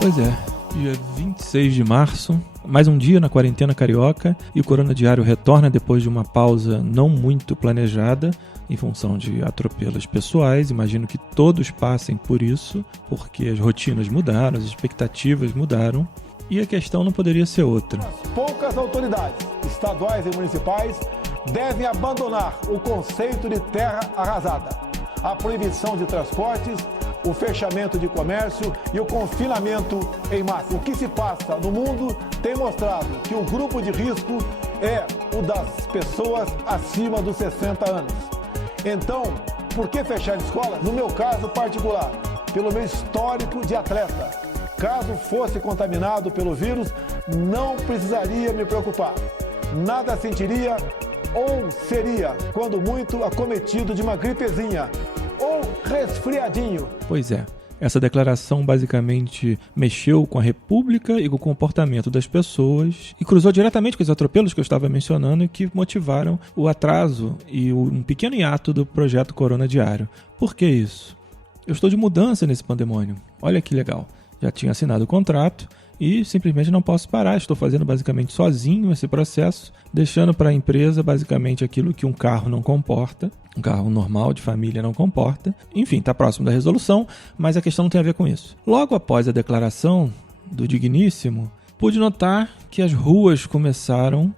Pois é, dia 26 de março, mais um dia na quarentena carioca e o Corona Diário retorna depois de uma pausa não muito planejada em função de atropelos pessoais. Imagino que todos passem por isso, porque as rotinas mudaram, as expectativas mudaram e a questão não poderia ser outra. Poucas autoridades estaduais e municipais devem abandonar o conceito de terra arrasada, a proibição de transportes, o fechamento de comércio e o confinamento em massa. O que se passa no mundo tem mostrado que o grupo de risco é o das pessoas acima dos 60 anos. Então, por que fechar escolas? No meu caso particular, pelo meu histórico de atleta, caso fosse contaminado pelo vírus, não precisaria me preocupar. Nada sentiria ou seria, quando muito, acometido de uma gripezinha ou resfriadinho. Pois é, essa declaração basicamente mexeu com a República e com o comportamento das pessoas e cruzou diretamente com os atropelos que eu estava mencionando e que motivaram o atraso e um pequeno hiato do projeto Corona Diário. Por que isso? Eu estou de mudança nesse pandemônio. Olha que legal. Já tinha assinado o contrato e simplesmente não posso parar. Estou fazendo basicamente sozinho esse processo, deixando para a empresa basicamente aquilo que um carro não comporta, um carro normal de família não comporta. Enfim, está próximo da resolução, mas a questão não tem a ver com isso. Logo após a declaração do digníssimo, pude notar que as ruas começaram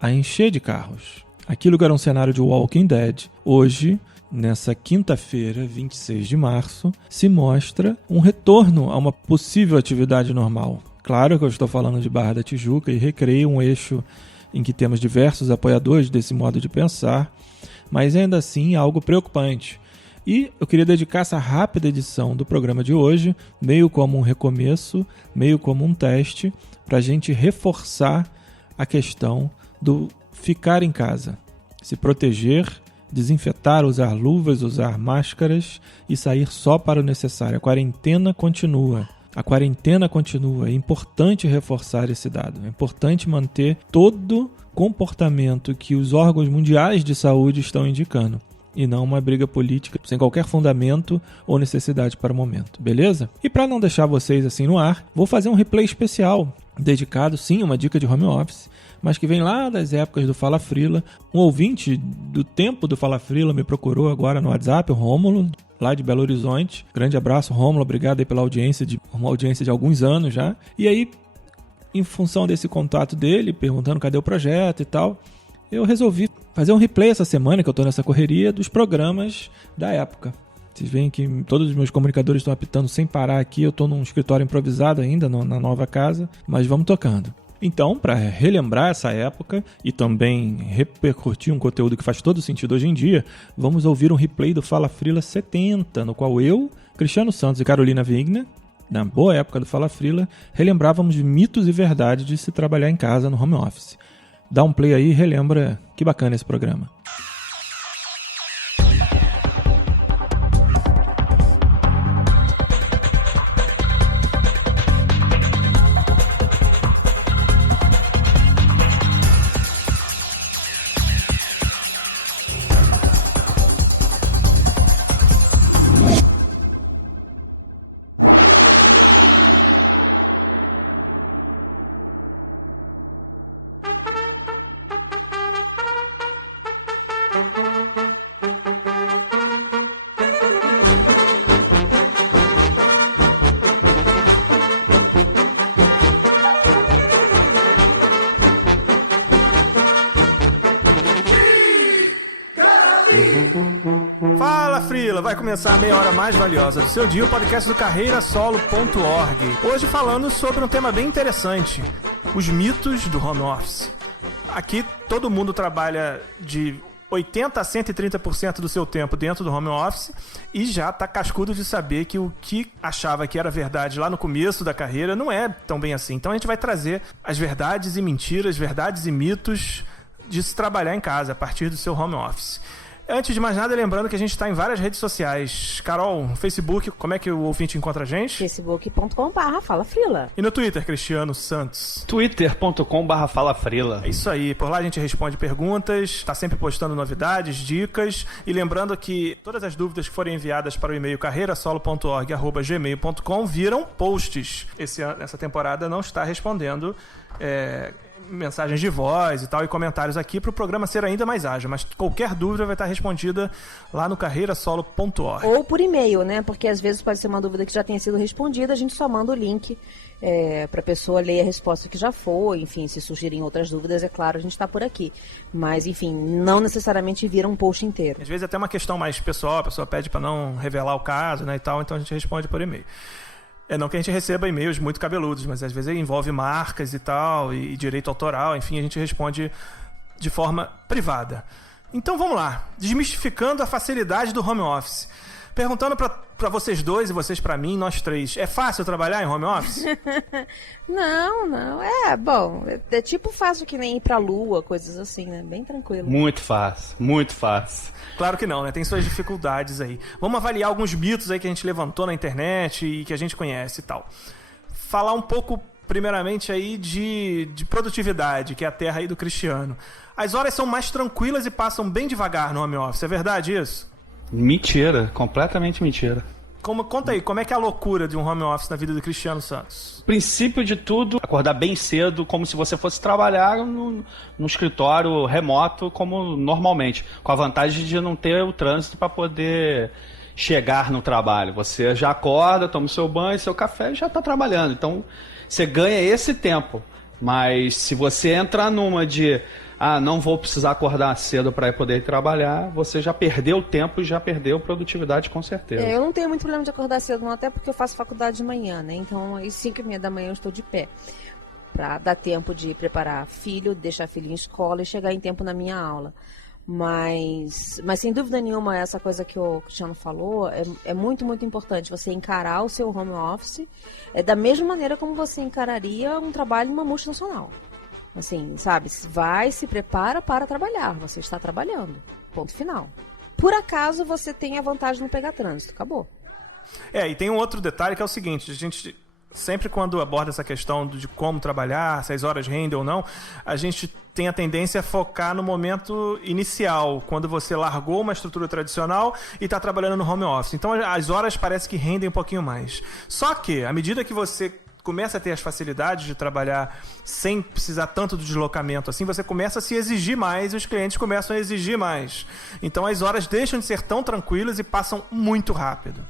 a encher de carros. Aquilo que era um cenário de Walking Dead, hoje, nessa quinta-feira, 26 de março, se mostra um retorno a uma possível atividade normal. Claro que eu estou falando de Barra da Tijuca e Recreio, um eixo em que temos diversos apoiadores desse modo de pensar, mas ainda assim é algo preocupante. E eu queria dedicar essa rápida edição do programa de hoje, meio como um recomeço, meio como um teste, para a gente reforçar a questão do ficar em casa, se proteger, desinfetar, usar luvas, usar máscaras e sair só para o necessário. A quarentena continua. A quarentena continua. É importante reforçar esse dado. É importante manter todo comportamento que os órgãos mundiais de saúde estão indicando e não uma briga política sem qualquer fundamento ou necessidade para o momento, beleza? E para não deixar vocês assim no ar, vou fazer um replay especial dedicado, sim, a uma dica de home office, mas que vem lá das épocas do Fala Frila. Um ouvinte do tempo do Fala Frila me procurou agora no WhatsApp, o Rômulo, lá de Belo Horizonte. Grande abraço, Rômulo, obrigado aí pela audiência, uma audiência de alguns anos já. E aí, em função desse contato dele, perguntando cadê o projeto e tal, eu resolvi fazer um replay essa semana, que eu estou nessa correria, dos programas da época. Vocês veem que todos os meus comunicadores estão apitando sem parar aqui, eu estou num escritório improvisado ainda, na nova casa, mas vamos tocando. Então, para relembrar essa época e também repercutir um conteúdo que faz todo sentido hoje em dia, vamos ouvir um replay do Fala Frila 70, no qual eu, Cristiano Santos e Carolina Wigner, na boa época do Fala Frila, relembrávamos mitos e verdades de se trabalhar em casa no home office. Dá um play aí e relembra que bacana esse programa. Fala Frila, vai começar a meia hora mais valiosa do seu dia, o podcast do carreirasolo.org. Hoje falando sobre um tema bem interessante, os mitos do home office. Aqui todo mundo trabalha de 80% a 130% do seu tempo dentro do home office e já tá cascudo de saber que o que achava que era verdade lá no começo da carreira não é tão bem assim. Então a gente vai trazer as verdades e mentiras, verdades e mitos de se trabalhar em casa a partir do seu home office. Antes de mais nada, lembrando que a gente está em várias redes sociais. Carol, Facebook, como é que o ouvinte encontra a gente? facebook.com/falafrila. E no Twitter, Cristiano Santos. twitter.com/falafrila. É isso aí, por lá a gente responde perguntas, está sempre postando novidades, dicas, e lembrando que todas as dúvidas que forem enviadas para o e-mail carreirasolo.org@gmail.com viram posts. Essa temporada não está respondendo mensagens de voz e tal, e comentários aqui para o programa ser ainda mais ágil, mas qualquer dúvida vai estar respondida lá no carreirasolo.org. Ou por e-mail, né? Porque às vezes pode ser uma dúvida que já tenha sido respondida, a gente só manda o link para a pessoa ler a resposta que já foi, enfim, se surgirem outras dúvidas, é claro, a gente está por aqui. Mas, enfim, não necessariamente vira um post inteiro. Às vezes até uma questão mais pessoal, a pessoa pede para não revelar o caso, né, e tal, então a gente responde por e-mail. Não que a gente receba e-mails muito cabeludos, mas às vezes envolve marcas e tal, e direito autoral, enfim, a gente responde de forma privada. Então vamos lá, desmistificando a facilidade do home office. Perguntando para vocês dois e vocês para mim, nós três, é fácil trabalhar em home office? Não. Bom, é tipo fácil que nem ir pra lua, coisas assim, né? Bem tranquilo. Muito fácil, muito fácil. Claro que não, né? Tem suas dificuldades aí. Vamos avaliar alguns mitos aí que a gente levantou na internet e que a gente conhece e tal. Falar um pouco, primeiramente, aí de produtividade, que é a terra aí do Cristiano. As horas são mais tranquilas e passam bem devagar no home office, é verdade isso? Mentira, completamente mentira. Conta aí, como é que é a loucura de um home office na vida do Cristiano Santos? Princípio de tudo, acordar bem cedo, como se você fosse trabalhar num escritório remoto, como normalmente, com a vantagem de não ter o trânsito para poder chegar no trabalho. Você já acorda, toma o seu banho, seu café e já está trabalhando. Então, você ganha esse tempo. Mas se você entrar numa de não vou precisar acordar cedo para poder trabalhar, você já perdeu tempo e já perdeu produtividade com certeza. Eu não tenho muito problema de acordar cedo, não, até porque eu faço faculdade de manhã, né? Então, às 5h30 da manhã eu estou de pé, para dar tempo de preparar filho, deixar filho em escola e chegar em tempo na minha aula. Mas sem dúvida nenhuma, essa coisa que o Cristiano falou é muito, muito importante. Você encarar o seu home office da mesma maneira como você encararia um trabalho numa multinacional. Assim, sabe? Se prepara para trabalhar. Você está trabalhando. Ponto final. Por acaso você tem a vantagem de não pegar trânsito. Acabou. E tem um outro detalhe que é o seguinte. A gente sempre quando aborda essa questão de como trabalhar, se as horas rendem ou não, a gente tem a tendência a focar no momento inicial, quando você largou uma estrutura tradicional e está trabalhando no home office. Então as horas parece que rendem um pouquinho mais. Só que, à medida que você começa a ter as facilidades de trabalhar sem precisar tanto do deslocamento assim, você começa a se exigir mais e os clientes começam a exigir mais. Então as horas deixam de ser tão tranquilas e passam muito rápido.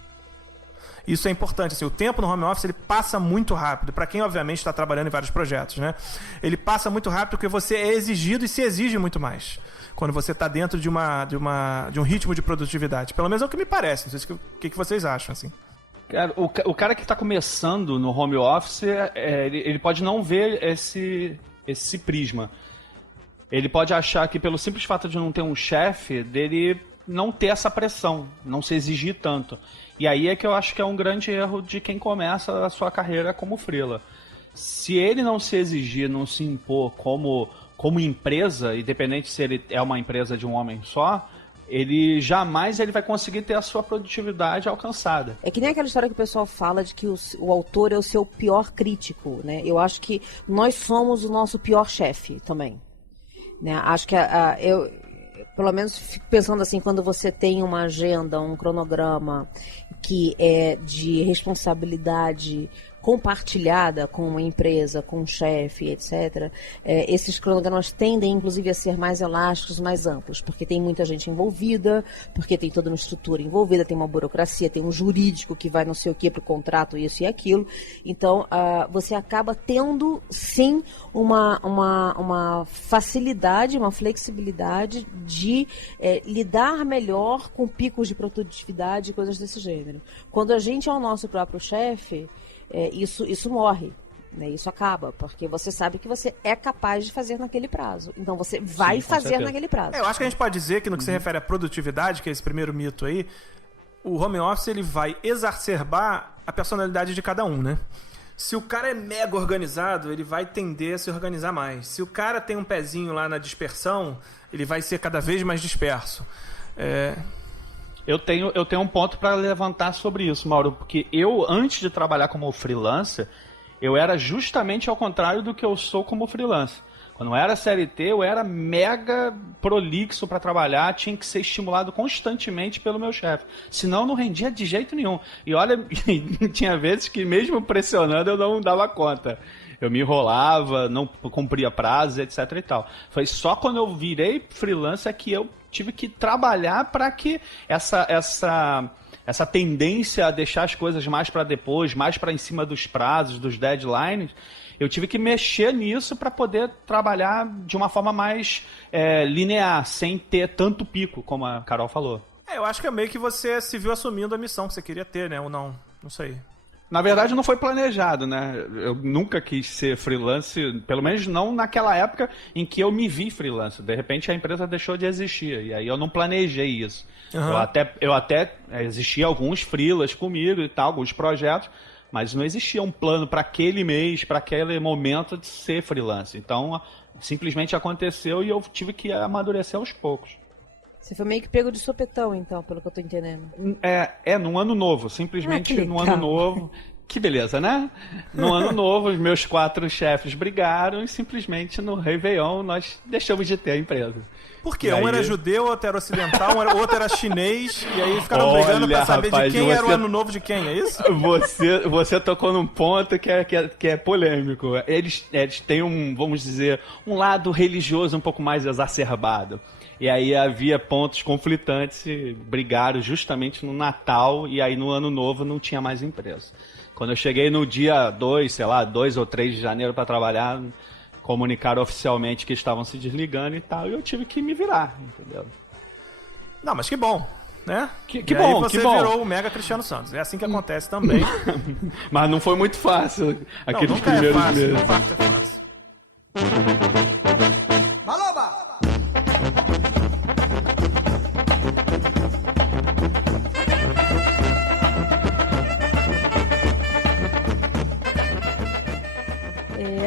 Isso é importante, assim, o tempo no home office ele passa muito rápido, para quem obviamente está trabalhando em vários projetos, né? Ele passa muito rápido porque você é exigido e se exige muito mais quando você está dentro de um ritmo de produtividade. Pelo menos é o que me parece, não sei o que vocês acham, assim. Cara, o cara que está começando no home office, ele pode não ver esse prisma. Ele pode achar que pelo simples fato de não ter um chefe, dele não ter essa pressão, não se exigir tanto. E aí é que eu acho que é um grande erro de quem começa a sua carreira como freela. Se ele não se exigir, não se impor como empresa, independente se ele é uma empresa de um homem só, ele jamais vai conseguir ter a sua produtividade alcançada. É que nem aquela história que o pessoal fala de que o autor é o seu pior crítico, né? Eu acho que nós somos o nosso pior chefe também, né? Acho que eu pelo menos fico pensando assim, quando você tem uma agenda, um cronograma que é de responsabilidade compartilhada com uma empresa, com um chefe, etc., esses cronogramas tendem, inclusive, a ser mais elásticos, mais amplos, porque tem muita gente envolvida, porque tem toda uma estrutura envolvida, tem uma burocracia, tem um jurídico que vai não sei o que para o contrato, isso e aquilo. Então, você acaba tendo, sim, uma facilidade, uma flexibilidade de lidar melhor com picos de produtividade e coisas desse gênero. Quando a gente é o nosso próprio chefe, isso morre, né? Isso acaba, porque você sabe que você é capaz de fazer naquele prazo. Então você vai fazer naquele prazo. Eu acho que a gente pode dizer que no que se refere à produtividade, que é esse primeiro mito aí, o home office ele vai exacerbar a personalidade de cada um, né? Se o cara é mega organizado, ele vai tender a se organizar mais. Se o cara tem um pezinho lá na dispersão, ele vai ser cada vez mais disperso. Eu tenho um ponto para levantar sobre isso, Mauro, porque antes de trabalhar como freelancer, eu era justamente ao contrário do que eu sou como freelancer. Quando eu era CLT, eu era mega prolixo para trabalhar, tinha que ser estimulado constantemente pelo meu chefe. Senão, não rendia de jeito nenhum. E olha, tinha vezes que mesmo pressionando, eu não dava conta. Eu me enrolava, não cumpria prazos, etc e tal. Foi só quando eu virei freelancer que eu tive que trabalhar para que essa tendência a deixar as coisas mais para depois, mais para em cima dos prazos, dos deadlines, eu tive que mexer nisso para poder trabalhar de uma forma mais linear, sem ter tanto pico, como a Carol falou. Eu acho que é meio que você se viu assumindo a missão que você queria ter, né? Ou não? Não sei. Na verdade, não foi planejado, né? Eu nunca quis ser freelance, pelo menos não naquela época em que eu me vi freelance. De repente, a empresa deixou de existir, e aí eu não planejei isso. Uhum. Eu até existia alguns freelas comigo e tal, alguns projetos, mas não existia um plano para aquele mês, para aquele momento de ser freelance. Então, simplesmente aconteceu e eu tive que amadurecer aos poucos. Você foi meio que pego de sopetão, então, pelo que eu tô entendendo. Num ano novo, simplesmente no ano novo. Que beleza, né? No ano novo, os meus 4 chefes brigaram e simplesmente no Réveillon nós deixamos de ter a empresa. Por quê? Um era judeu, outro era ocidental, outro era chinês, e aí ficaram brigando pra saber de quem era o ano novo de quem, é isso? Você tocou num ponto que é polêmico. Eles têm vamos dizer, um lado religioso um pouco mais exacerbado. E aí havia pontos conflitantes e brigaram justamente no Natal, e aí no Ano Novo não tinha mais empresa. Quando eu cheguei no dia 2 ou 3 de janeiro para trabalhar, comunicaram oficialmente que estavam se desligando e tal, e eu tive que me virar, entendeu? Não, mas que bom, né? Que bom, aí você virou o mega Cristiano Santos. É assim que acontece também. Mas não foi muito fácil aqueles primeiros meses. Não é fácil.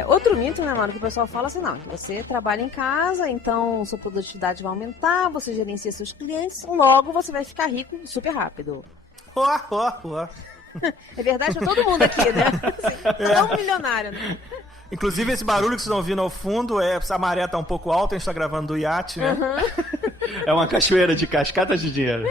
Outro mito, né, mano, que o pessoal fala assim, não, você trabalha em casa, então sua produtividade vai aumentar, você gerencia seus clientes, logo você vai ficar rico super rápido. É verdade pra todo mundo aqui, né? Assim, é um milionário, né? Inclusive, esse barulho que vocês estão ouvindo ao fundo, a maré tá um pouco alta, a gente tá gravando do iate, né? Uhum. É uma cachoeira de cascata de dinheiro.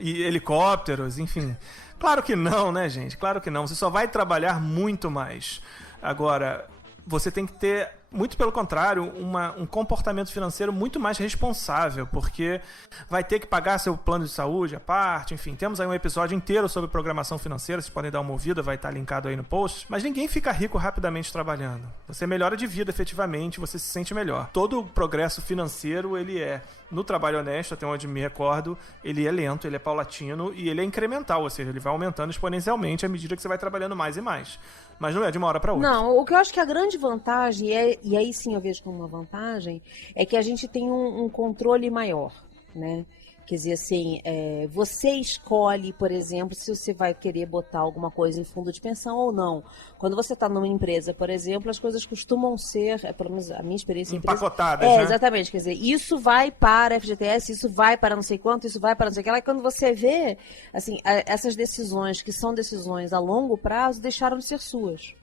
E helicópteros, enfim. Claro que não, né, gente? Claro que não. Você só vai trabalhar muito mais. Agora, você tem que ter, muito pelo contrário, um comportamento financeiro muito mais responsável, porque vai ter que pagar seu plano de saúde à parte, enfim, temos aí um episódio inteiro sobre programação financeira, vocês podem dar uma ouvida, vai estar linkado aí no post, mas ninguém fica rico rapidamente trabalhando. Você melhora de vida efetivamente, você se sente melhor. Todo o progresso financeiro, ele no trabalho honesto, até onde me recordo, ele é lento, ele é paulatino e ele é incremental, ou seja, ele vai aumentando exponencialmente à medida que você vai trabalhando mais e mais. Mas não é de uma hora para outra. Não, o que eu acho que a grande vantagem, e aí sim eu vejo como uma vantagem, é que a gente tem um controle maior, né? Quer dizer, assim, você escolhe, por exemplo, se você vai querer botar alguma coisa em fundo de pensão ou não. Quando você está numa empresa, por exemplo, as coisas costumam ser, pelo menos a minha experiência em empresa... Empacotadas, né? Exatamente. Quer dizer, isso vai para a FGTS, isso vai para não sei quanto, isso vai para não sei o que lá. E quando você vê, assim, essas decisões, que são decisões a longo prazo, deixaram de ser suas.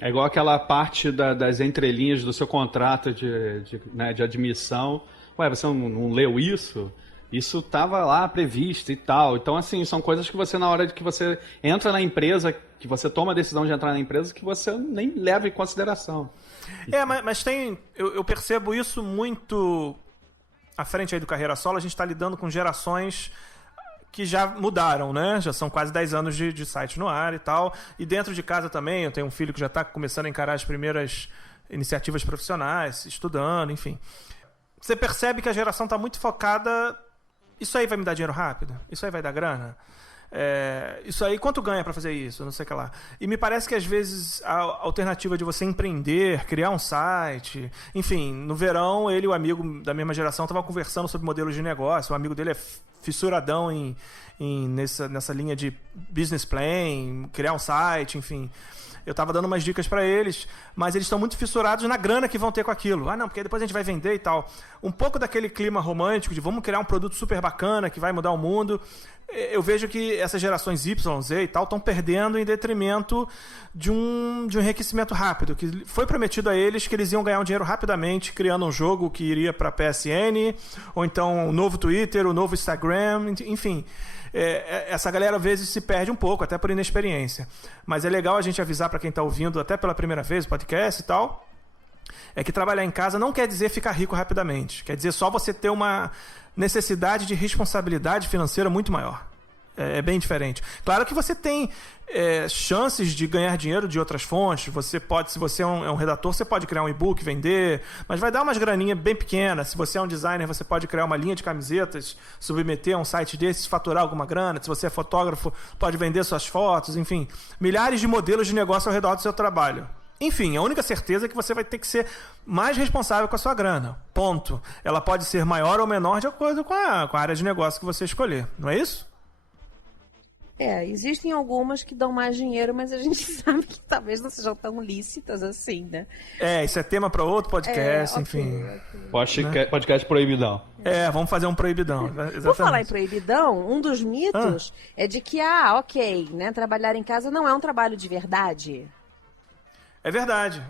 É igual aquela parte das entrelinhas do seu contrato de admissão. Ué, você não leu isso? Isso estava lá previsto e tal. Então, assim, são coisas que você, na hora de que você entra na empresa, que você toma a decisão de entrar na empresa, que você nem leva em consideração. Mas eu percebo isso muito à frente aí do Carreira Solo. A gente está lidando com gerações que já mudaram, né? Já são quase 10 anos de site no ar e tal. E dentro de casa também, eu tenho um filho que já está começando a encarar as primeiras iniciativas profissionais, estudando, enfim. Você percebe que a geração está muito focada... Isso aí vai me dar dinheiro rápido? Isso aí vai dar grana? Isso aí, quanto ganha para fazer isso? Não sei o que lá. E me parece que às vezes a alternativa de você empreender, criar um site... Enfim, no verão, ele e o amigo da mesma geração estavam conversando sobre modelos de negócio. O amigo dele é fissuradão nessa linha de business plan, criar um site, enfim... Eu tava dando umas dicas para eles, mas eles estão muito fissurados na grana que vão ter com aquilo. Ah, não, porque depois a gente vai vender e tal. Um pouco daquele clima romântico de vamos criar um produto super bacana que vai mudar o mundo. Eu vejo que essas gerações Y, Z e tal estão perdendo em detrimento de um enriquecimento rápido, que foi prometido a eles que eles iam ganhar um dinheiro rapidamente criando um jogo que iria para PSN, ou então o novo Twitter, o novo Instagram, enfim. Essa galera às vezes se perde um pouco, até por inexperiência. Mas é legal a gente avisar para quem está ouvindo até pela primeira vez o podcast e tal, é que trabalhar em casa não quer dizer ficar rico rapidamente. Quer dizer só você ter uma necessidade de responsabilidade financeira muito maior. É bem diferente. Claro que você tem chances de ganhar dinheiro de outras fontes. Você pode, se você é um redator, você pode criar um e-book, vender, mas vai dar umas graninhas bem pequenas. Se você é um designer, você pode criar uma linha de camisetas, submeter a um site desses, faturar alguma grana. Se você é fotógrafo, pode vender suas fotos, enfim. Milhares de modelos de negócio ao redor do seu trabalho. Enfim, a única certeza é que você vai ter que ser mais responsável com a sua grana. Ponto. Ela pode ser maior ou menor de acordo com a área de negócio que você escolher. Não é isso? Existem algumas que dão mais dinheiro, mas a gente sabe que talvez não sejam tão lícitas assim, né? Isso é tema para outro podcast, enfim. Okay. Podcast proibidão. Vamos fazer um proibidão. Exatamente. Por falar em proibidão, um dos mitos é de que, né, trabalhar em casa não é um trabalho de verdade. É verdade.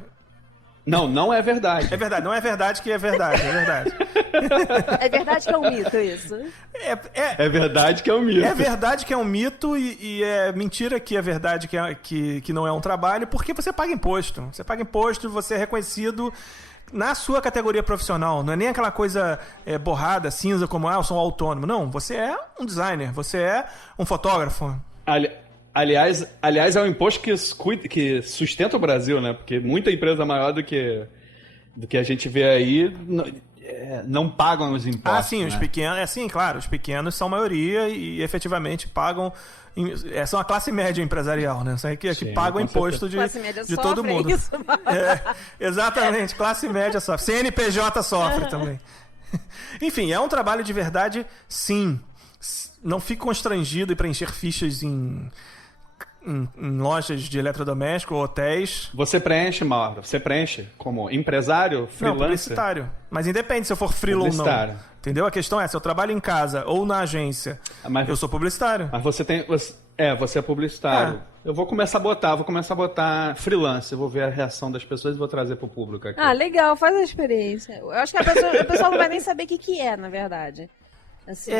Não é verdade. É verdade, não é verdade que é verdade, é verdade. É verdade que é um mito isso? É verdade que é um mito. É verdade que é um mito e é mentira que é verdade que não é um trabalho, porque você paga imposto. Você paga imposto, você é reconhecido na sua categoria profissional. Não é nem aquela coisa borrada, cinza, como eu sou um autônomo. Não, você é um designer, você é um fotógrafo. Aliás, é um imposto que sustenta o Brasil, né? Porque muita empresa maior do que a gente vê aí não pagam os impostos. Sim, né? Os pequenos, claro, os pequenos são a maioria e efetivamente pagam. São a classe média empresarial, né? São que pagam imposto de todo mundo. Isso, exatamente, classe média sofre. CNPJ sofre também. Enfim, é um trabalho de verdade, sim. Não fique constrangido e preencher fichas em lojas de eletrodoméstico ou hotéis. Você preenche, Mauro? Você preenche como empresário, freelancer? Não, publicitário. Mas independe se eu for freela ou não. Entendeu? A questão é, se eu trabalho em casa ou na agência, eu sou publicitário. Mas você é publicitário. Eu vou começar a botar freelancer, eu vou ver a reação das pessoas e vou trazer pro público aqui. Legal, faz a experiência. Eu acho que a pessoa não vai nem saber o que é, na verdade. Assim.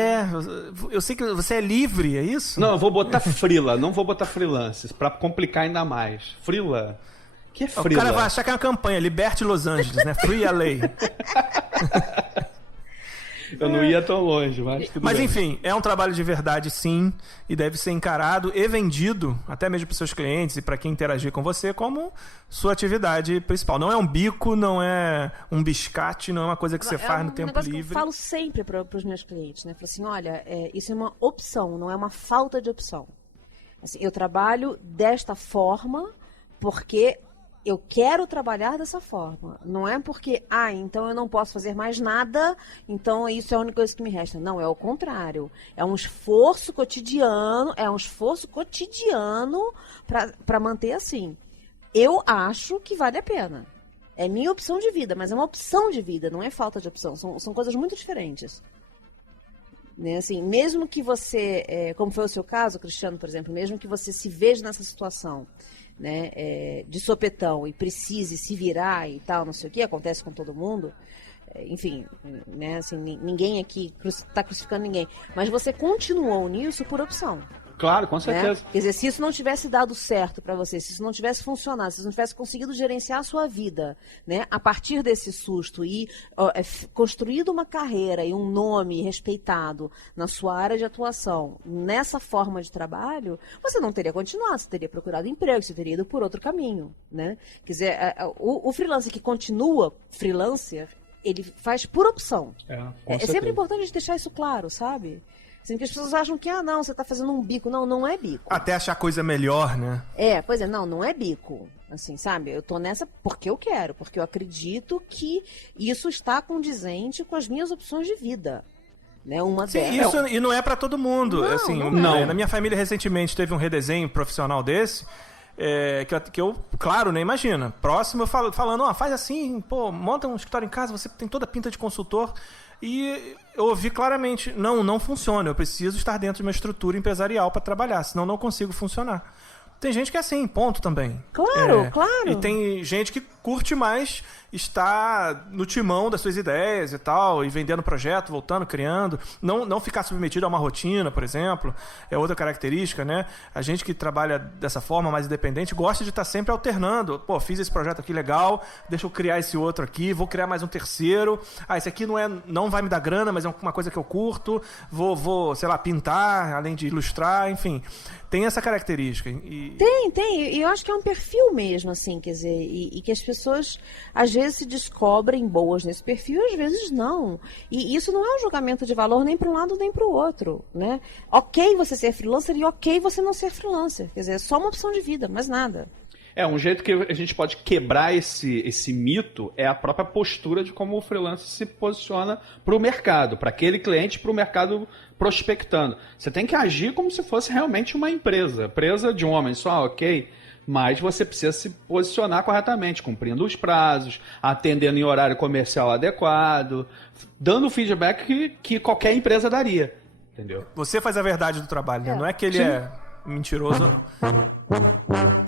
Eu sei que você é livre, é isso? Não, eu vou botar freela, não vou botar freelancers, pra complicar ainda mais. Freela? O que é freela? O cara vai achar que é uma campanha, Liberte Los Angeles, né? Free LA. Eu não ia tão longe, mas tudo bem. Enfim, é um trabalho de verdade, sim, e deve ser encarado e vendido, até mesmo para os seus clientes e para quem interagir com você, como sua atividade principal. Não é um bico, não é um biscate, não é uma coisa que você faz no tempo livre. Que eu falo sempre para os meus clientes, né? Falo assim, olha, isso é uma opção, não é uma falta de opção. Assim, eu trabalho desta forma porque eu quero trabalhar dessa forma. Não é porque, então eu não posso fazer mais nada, então isso é a única coisa que me resta. Não, é o contrário. É um esforço cotidiano, para manter assim. Eu acho que vale a pena. É minha opção de vida, mas é uma opção de vida, não é falta de opção. São coisas muito diferentes. Né? Assim, mesmo que você, como foi o seu caso, Cristiano, por exemplo, mesmo que você se veja nessa situação, né, de sopetão e precise se virar e tal, não sei o que, acontece com todo mundo, enfim, né, assim, ninguém aqui está crucificando ninguém, mas você continuou nisso por opção. Claro, com certeza. Né? Quer dizer, se isso não tivesse dado certo para você, se isso não tivesse funcionado, se você não tivesse conseguido gerenciar a sua vida, né, a partir desse susto e construído uma carreira e um nome respeitado na sua área de atuação, nessa forma de trabalho, você não teria continuado, você teria procurado emprego, você teria ido por outro caminho, né? Quer dizer, o freelancer que continua freelancer, ele faz por opção. É sempre importante a gente deixar isso claro, sabe? Assim, que as pessoas acham que, não, você está fazendo um bico. Não, não é bico. Até achar coisa melhor, né? Pois é, não é bico. Assim, sabe? Eu tô nessa porque eu quero, porque eu acredito que isso está condizente com as minhas opções de vida. Né? Uma Sim, isso e não é para todo mundo. Não, assim, não. Na minha família, recentemente, teve um redesenho profissional desse. que eu, claro, né, imagina. Próximo eu falando, ó, faz assim, pô, monta um escritório em casa, você tem toda a pinta de consultor. E eu ouvi claramente, não funciona, eu preciso estar dentro de uma estrutura empresarial para trabalhar, senão não consigo funcionar. Tem gente que é assim, ponto também. Claro, claro. E tem gente que curte mais estar no timão das suas ideias e tal, e vendendo projeto, voltando, criando. Não ficar submetido a uma rotina, por exemplo. É outra característica, né? A gente que trabalha dessa forma, mais independente, gosta de estar sempre alternando. Pô, fiz esse projeto aqui legal, deixa eu criar esse outro aqui, vou criar mais um terceiro. Ah, esse aqui não vai me dar grana, mas é uma coisa que eu curto. Vou, sei lá, pintar, além de ilustrar, enfim. Tem essa característica. Tem. E eu acho que é um perfil mesmo, assim, quer dizer, e que as pessoas, às vezes, se descobrem boas nesse perfil, às vezes não. E isso não é um julgamento de valor nem para um lado nem para o outro, né? Ok você ser freelancer e ok você não ser freelancer. Quer dizer, é só uma opção de vida, mais nada. Um jeito que a gente pode quebrar esse mito é a própria postura de como o freelancer se posiciona para o mercado, para aquele cliente, para o mercado prospectando. Você tem que agir como se fosse realmente uma empresa de um homem só, ok? Mas você precisa se posicionar corretamente, cumprindo os prazos, atendendo em horário comercial adequado, dando o feedback que qualquer empresa daria, entendeu? Você faz a verdade do trabalho, né? Não é que ele é mentiroso ou não.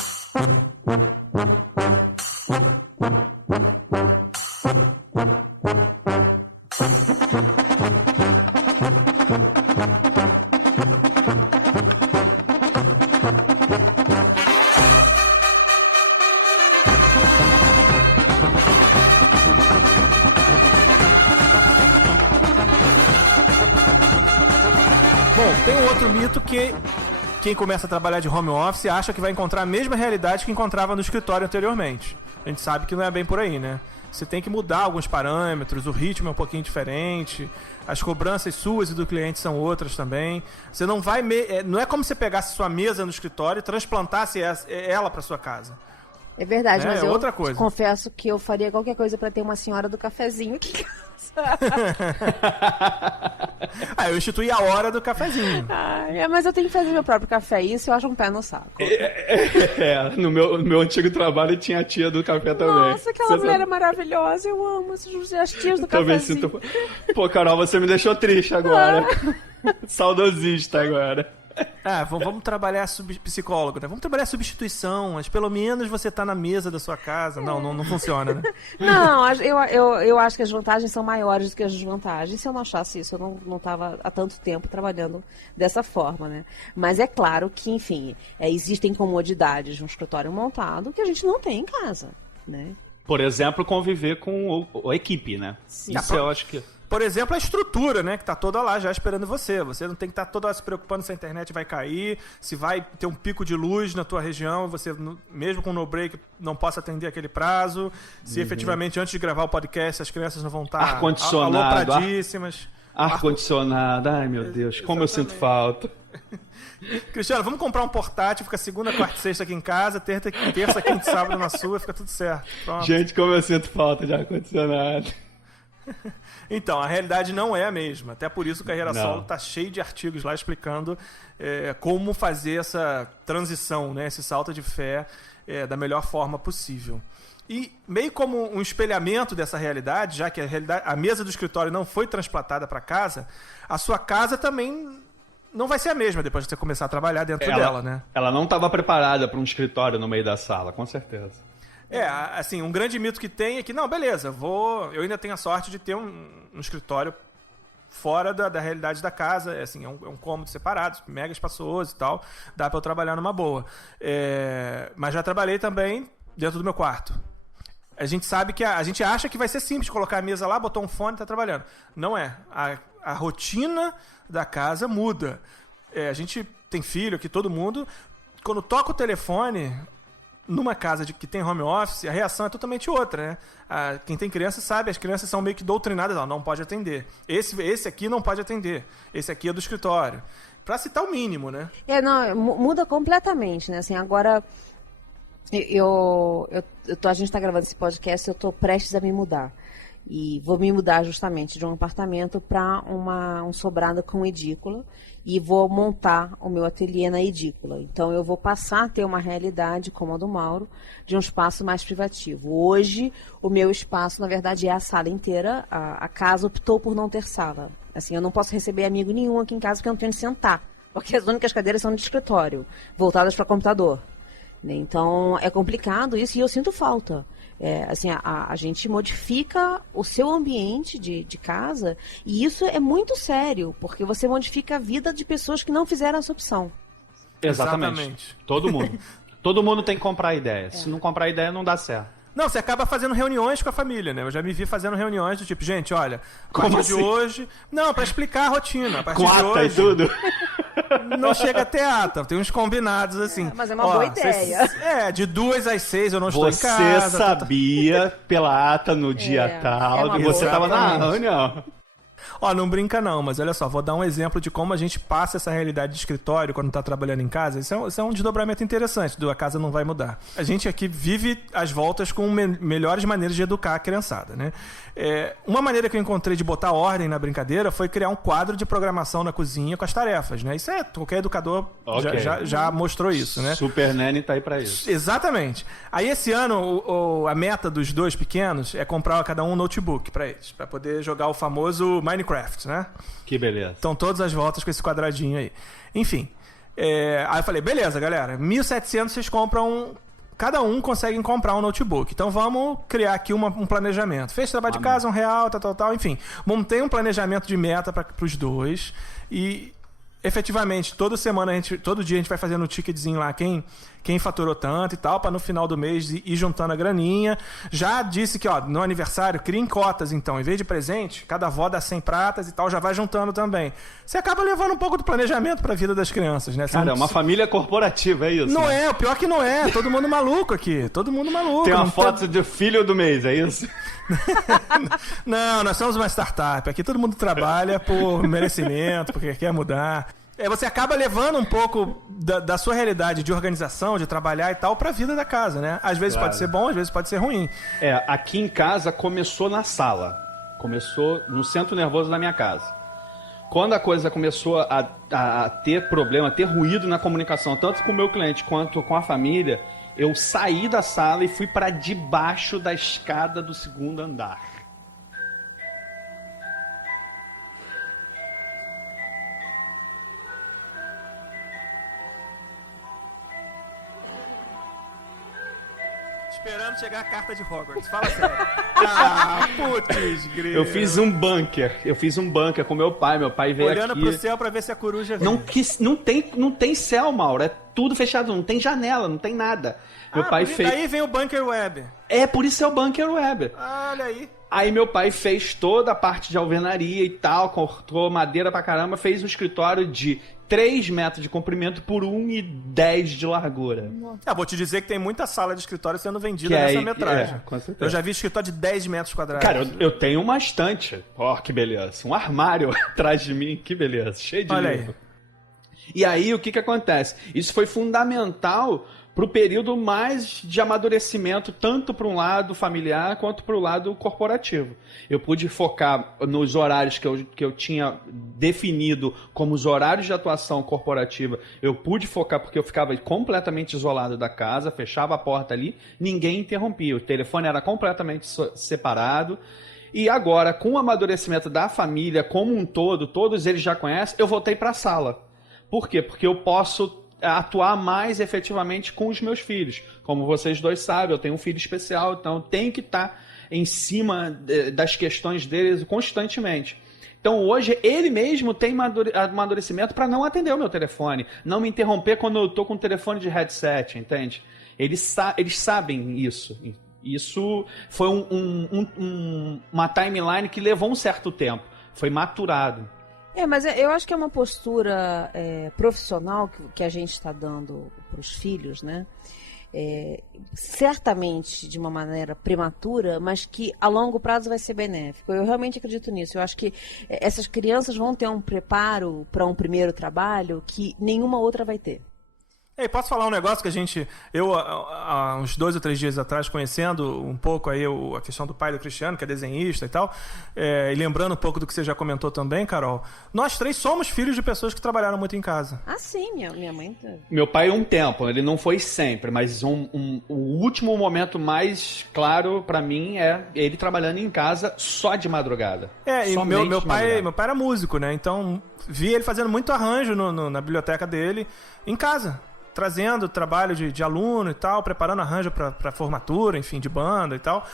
Bom, tem um outro mito que quem começa a trabalhar de home office acha que vai encontrar a mesma realidade que encontrava no escritório anteriormente. A gente sabe que não é bem por aí, né? Você tem que mudar alguns parâmetros, o ritmo é um pouquinho diferente, as cobranças suas e do cliente são outras também. Você não vai... Não é como se você pegasse sua mesa no escritório e transplantasse ela para sua casa. É verdade, mas eu outra coisa. Confesso que eu faria qualquer coisa para ter uma senhora do cafezinho aqui em casa. Eu instituí a hora do cafezinho. Mas eu tenho que fazer meu próprio café, isso eu acho um pé no saco. No meu antigo trabalho tinha a tia do café também. Nossa, aquela mulher é maravilhosa, eu amo as tias do cafezinho. Pô, Carol, você me deixou triste agora. Saudosista agora. Vamos trabalhar psicólogo, né? Vamos trabalhar substituição, mas pelo menos você tá na mesa da sua casa. Não funciona, né? Não, eu acho que as vantagens são maiores do que as desvantagens. Se eu não achasse isso, eu não estava há tanto tempo trabalhando dessa forma, né? Mas é claro que, enfim, existem comodidades de um escritório montado que a gente não tem em casa, né? Por exemplo, conviver com a equipe, né? Sim. Isso eu acho que... Por exemplo, a estrutura, né? Que tá toda lá já esperando você. Você não tem que estar toda hora se preocupando se a internet vai cair, se vai ter um pico de luz na tua região, você, mesmo com no break, não possa atender aquele prazo. Se efetivamente, antes de gravar o podcast, as crianças não vão estar alopradíssimas. Ar-condicionado. Ai, meu Deus, como eu sinto falta. Cristiano, vamos comprar um portátil, fica segunda, quarta e sexta aqui em casa, terça, quinta e sábado na sua, fica tudo certo. Pronto. Gente, como eu sinto falta de ar-condicionado. Então, a realidade não é a mesma. Até por isso o Carreira Solo está cheio de artigos lá explicando como fazer essa transição, né, esse salto de fé da melhor forma possível. E meio como um espelhamento dessa realidade, já que a mesa do escritório não foi transplantada para casa, a sua casa também não vai ser a mesma depois de você começar a trabalhar dentro dela, né? Ela não estava preparada para um escritório no meio da sala, com certeza. Assim, um grande mito que tem é que, não, beleza, eu ainda tenho a sorte de ter um escritório fora da realidade da casa, assim, é um cômodo separado, mega espaçoso e tal, dá para eu trabalhar numa boa. Mas já trabalhei também dentro do meu quarto. A gente sabe que a gente acha que vai ser simples colocar a mesa lá, botar um fone e tá trabalhando. Não é. A rotina da casa muda. A gente tem filho aqui, todo mundo, quando toca o telefone... Numa casa que tem home office, a reação é totalmente outra, né? Quem tem criança sabe, as crianças são meio que doutrinadas, não pode atender. Esse aqui não pode atender. Esse aqui é do escritório. Pra citar o mínimo, né? Muda completamente, né? Assim, agora, a gente tá gravando esse podcast, eu tô prestes a me mudar. E vou me mudar justamente de um apartamento para um sobrado com edícula e vou montar o meu ateliê na edícula. Então eu vou passar a ter uma realidade como a do Mauro, de um espaço mais privativo. Hoje o meu espaço, na verdade, é a sala inteira. A casa optou por não ter sala. Assim, eu não posso receber amigo nenhum aqui em casa porque eu não tenho onde sentar, porque as únicas cadeiras são de escritório, voltadas para computador. Então é complicado isso e eu sinto falta. Assim, a gente modifica o seu ambiente de casa e isso é muito sério, porque você modifica a vida de pessoas que não fizeram essa opção. Exatamente. Todo mundo. Todo mundo tem que comprar ideia. Se não comprar ideia, não dá certo. Não, você acaba fazendo reuniões com a família, né? Eu já me vi fazendo reuniões do tipo, gente, olha, a Como partir de assim? hoje... Não, pra explicar a rotina. A partir Com de ata hoje, e tudo. não chega até ata, tem uns combinados assim. Mas é uma boa ideia. De 2 às 6 eu não estou em Você casa. sabia pela ata no dia tal, uma e boa. você tava na Exatamente. reunião. Ó, não brinca não, mas olha só, vou dar um exemplo de como a gente passa essa realidade de escritório quando tá trabalhando em casa. Isso é um desdobramento interessante, a casa não vai mudar. A gente aqui vive as voltas com melhores maneiras de educar a criançada, né? Uma maneira que eu encontrei de botar ordem na brincadeira foi criar um quadro de programação na cozinha com as tarefas, né? Isso qualquer educador Ok. já mostrou isso, né? Super Nanny tá aí pra isso. Exatamente. Aí esse ano a meta dos 2 pequenos é comprar a cada um notebook pra eles, pra poder jogar o famoso Minecraft, né? Que beleza. Então todas as voltas com esse quadradinho aí. Enfim. Aí eu falei, beleza, galera, 1.700 vocês compram... Cada um consegue comprar um notebook. Então vamos criar aqui um planejamento. Fez trabalho de casa, R$1, tal. Enfim, montei um planejamento de meta para os 2 e efetivamente todo dia a gente vai fazendo um ticketzinho lá quem faturou tanto e tal, para no final do mês ir juntando a graninha. Já disse que, ó, no aniversário, criem cotas, então. Em vez de presente, cada avó dá 100 pratas e tal, já vai juntando também. Você acaba levando um pouco do planejamento para a vida das crianças, né? Cara, é uma família corporativa, é isso? Não né? o pior que não é. Todo mundo maluco aqui. Todo mundo maluco. Tem uma não foto do filho do mês, é isso? Não, nós somos uma startup. Aqui todo mundo trabalha por merecimento, porque quer mudar. Você acaba levando um pouco da sua realidade de organização, de trabalhar e tal, pra vida da casa, né? Às vezes Claro. pode ser bom, às vezes pode ser ruim. Aqui em casa começou na sala. Começou no centro nervoso da minha casa. Quando a coisa começou a ter problema, a ter ruído na comunicação, tanto com o meu cliente quanto com a família, eu saí da sala e fui para debaixo da escada do 2º andar. Esperando chegar a carta de Hogwarts. Fala sério. Putz, grilo. Eu fiz um bunker com meu pai. Meu pai veio Olhando aqui. pro céu pra ver se a coruja vem. Não tem céu, Mauro. É tudo fechado. Não tem janela, não tem nada. Meu pai fez. Daí vem o Bunker Web. Por isso é o bunker web. Olha aí. Aí meu pai fez toda a parte de alvenaria e tal, cortou madeira pra caramba, fez um escritório de 3 metros de comprimento por 1,10 de largura. Vou te dizer que tem muita sala de escritório sendo vendida Que nessa aí- metragem. com certeza. Eu já vi escritório de 10 metros quadrados. Cara, eu tenho uma estante. Que beleza. Um armário atrás de mim, que beleza. Cheio de Olha livro. E aí, o que acontece? Isso foi fundamental pro período mais de amadurecimento, tanto para um lado familiar quanto para o lado corporativo. Eu pude focar nos horários que eu tinha definido como os horários de atuação corporativa. Eu pude focar porque eu ficava completamente isolado da casa, fechava a porta ali, ninguém interrompia. O telefone era completamente separado. E agora, com o amadurecimento da família como um todo, todos eles já conhecem, eu voltei para a sala. Por quê? Porque eu posso atuar mais efetivamente com os meus filhos. Como vocês dois sabem, eu tenho um filho especial, então eu tenho que estar em cima das questões deles constantemente. Então hoje ele mesmo tem amadurecimento para não atender o meu telefone, não me interromper quando eu estou com o telefone de headset, entende? Eles sabem isso. Isso foi uma timeline que levou um certo tempo, foi maturado. Mas eu acho que é uma postura profissional que a gente está dando para os filhos, né? Certamente de uma maneira prematura, mas que a longo prazo vai ser benéfico. Eu realmente acredito nisso. Eu acho que essas crianças vão ter um preparo para um primeiro trabalho que nenhuma outra vai ter. E posso falar um negócio que eu há uns 2 ou 3 dias atrás, conhecendo um pouco aí a questão do pai do Cristiano, que é desenhista e tal, e lembrando um pouco do que você já comentou também, Carol, nós 3 somos filhos de pessoas que trabalharam muito em casa. Ah, sim, minha mãe... Meu pai um tempo, ele não foi sempre, mas o último momento mais claro pra mim é ele trabalhando em casa só de madrugada. E meu pai era músico, né? Então vi ele fazendo muito arranjo na biblioteca dele em casa. Trazendo trabalho de aluno e tal, preparando arranjo para formatura, enfim, de banda e tal.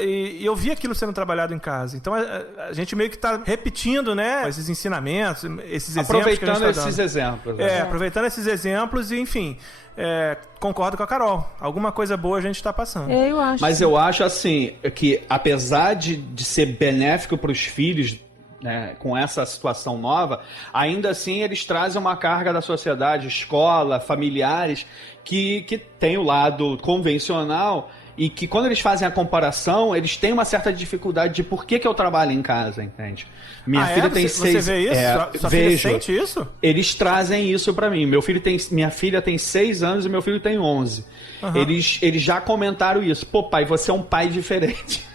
E eu vi aquilo sendo trabalhado em casa. Então a gente meio que está repetindo, né, esses ensinamentos, esses exemplos que a gente tá esses exemplos. Aproveitando esses exemplos e, enfim, concordo com a Carol. Alguma coisa boa a gente está passando. Eu acho. Mas eu acho, assim, que apesar de ser benéfico para os filhos, né, com essa situação nova, ainda assim eles trazem uma carga da sociedade, escola, familiares, que tem o lado convencional e que quando eles fazem a comparação, eles têm uma certa dificuldade de por que eu trabalho em casa, entende? Minha filha tem 6... Você vê isso? Sua filha sente isso? Eles trazem isso pra mim. Minha filha tem 6 anos e meu filho tem 11. Uhum. Eles já comentaram isso. Pô, pai, você é um pai diferente.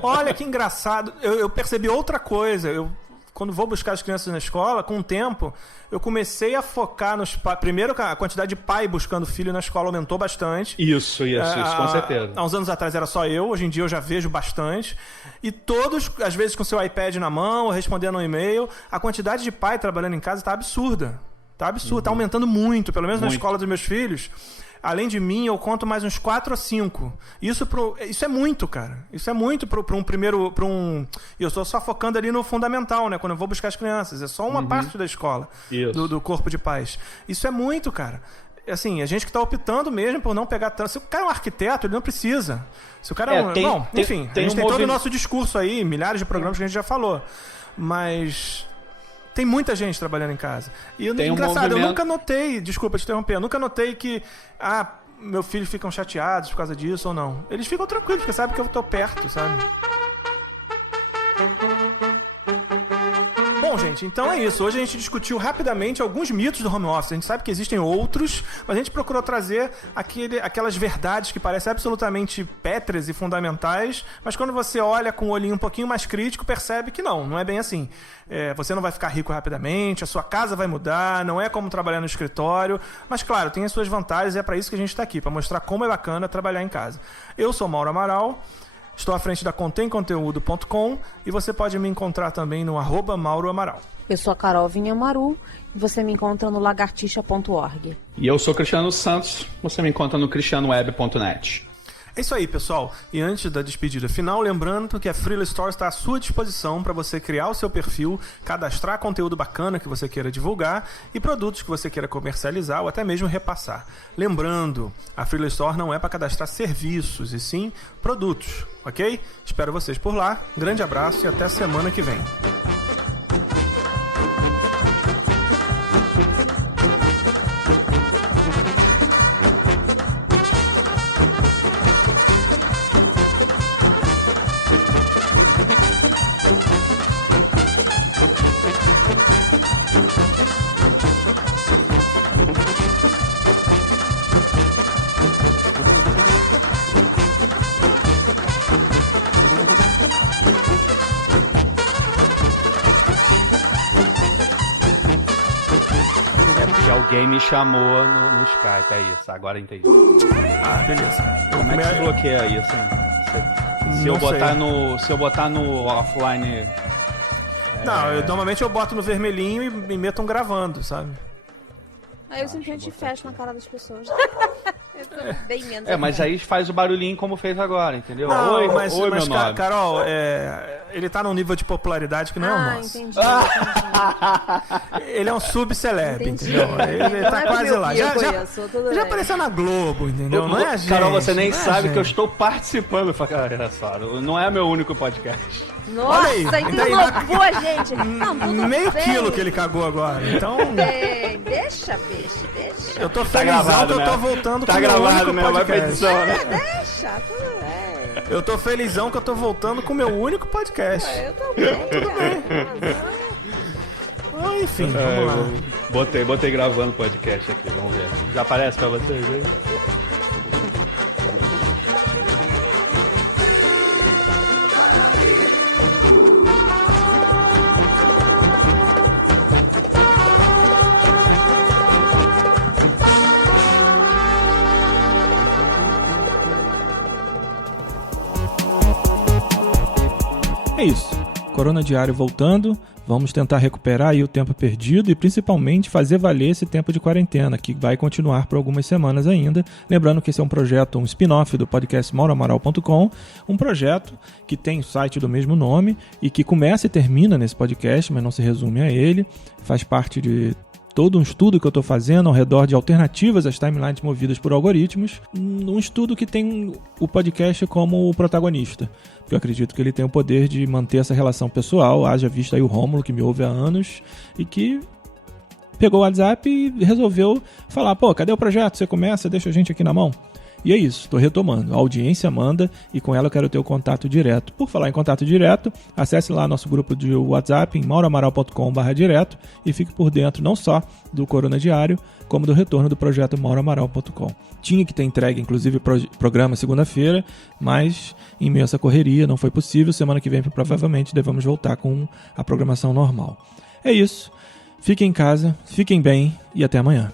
Olha que engraçado. Eu percebi outra coisa. Quando vou buscar as crianças na escola, com o tempo, eu comecei a focar nos pais. Primeiro, a quantidade de pai buscando filho na escola aumentou bastante. Isso, com certeza. Há uns anos atrás era só eu, hoje em dia eu já vejo bastante. E todos, às vezes, com seu iPad na mão, respondendo um e-mail. A quantidade de pai trabalhando em casa tá absurda. Tá aumentando muito, pelo menos na escola dos meus filhos. Além de mim, eu conto mais uns 4 ou 5. Isso é muito, cara. Isso é muito para um primeiro... Eu estou só focando ali no fundamental, né? Quando eu vou buscar as crianças. É só uma parte da escola, do corpo de pais. Isso é muito, cara. Assim, a gente que está optando mesmo por não pegar tanto... Se o cara é um arquiteto, ele não precisa. Se o cara Bom, enfim, a gente tem todo o nosso discurso aí, milhares de programas que a gente já falou. Mas... Tem muita gente trabalhando em casa. E engraçado, eu nunca notei, desculpa te interromper, eu nunca notei que meus filhos ficam chateados por causa disso ou não. Eles ficam tranquilos, porque sabem que eu tô perto, sabe? Bom, gente, então é isso. Hoje a gente discutiu rapidamente alguns mitos do home office. A gente sabe que existem outros, mas a gente procurou trazer aquelas verdades que parecem absolutamente pétreas e fundamentais, mas quando você olha com um olhinho um pouquinho mais crítico, percebe que não é bem assim. Você não vai ficar rico rapidamente, a sua casa vai mudar, não é como trabalhar no escritório, mas claro, tem as suas vantagens e é para isso que a gente está aqui, para mostrar como é bacana trabalhar em casa. Eu sou Mauro Amaral, estou à frente da contemconteúdo.com e você pode me encontrar também no @MauroAmaral. Eu sou a Carol Vinhamaru e você me encontra no lagartixa.org. E eu sou Cristiano Santos, você me encontra no cristianoweb.net. É isso aí, pessoal. E antes da despedida final, lembrando que a Freela Store está à sua disposição para você criar o seu perfil, cadastrar conteúdo bacana que você queira divulgar e produtos que você queira comercializar ou até mesmo repassar. Lembrando, a Freela Store não é para cadastrar serviços, e sim produtos, ok? Espero vocês por lá. Grande abraço e até semana que vem. Alguém me chamou no Skype, é isso, agora entendi. Beleza. Como é que se bloqueia isso, hein? Se eu botar no offline... Não, normalmente eu boto no vermelhinho e me meto gravando, sabe? Aí eu simplesmente fecho na cara das pessoas. Bem menos. Mas aí faz o barulhinho como fez agora, entendeu? Não, oi, mas meu nome. Carol, ele tá num nível de popularidade que não é o nosso. Entendi. Ele é um subceleb, entendeu? Ele tá quase lá. Já apareceu na Globo, entendeu? Não é a gente. Carol, você nem sabe que eu estou participando. Olha só, não é meu único podcast. Nossa, então louvou a gente. Não, meio quilo que ele cagou agora, então... Deixa, deixa. Eu tô felizão que eu tô voltando com o meu único podcast. Vai pra edição, né? Deixa, tudo bem. Eu tô felizão que eu tô voltando com o meu único podcast. Eu tô bem, cara. Ai, enfim, vamos lá. Botei gravando o podcast aqui, vamos ver. Já aparece pra vocês aí? É isso. Corona Diário voltando. Vamos tentar recuperar aí o tempo perdido e principalmente fazer valer esse tempo de quarentena, que vai continuar por algumas semanas ainda. Lembrando que esse é um projeto, um spin-off do podcast mauramaral.com, um projeto que tem o site do mesmo nome e que começa e termina nesse podcast, mas não se resume a ele. Faz parte de todo um estudo que eu estou fazendo ao redor de alternativas às timelines movidas por algoritmos, um estudo que tem o podcast como o protagonista, porque eu acredito que ele tem o poder de manter essa relação pessoal, haja visto aí o Rômulo, que me ouve há anos, e que pegou o WhatsApp e resolveu falar, pô, cadê o projeto? Você começa, deixa a gente aqui na mão. E é isso, estou retomando. A audiência manda e com ela eu quero ter o contato direto. Por falar em contato direto, acesse lá nosso grupo de WhatsApp em mauramaral.com/direto e fique por dentro não só do Corona Diário, como do retorno do projeto mauramaral.com. Tinha que ter entregue, inclusive, o programa segunda-feira, mas em meio a essa correria não foi possível. Semana que vem, provavelmente, devemos voltar com a programação normal. É isso. Fiquem em casa, fiquem bem e até amanhã.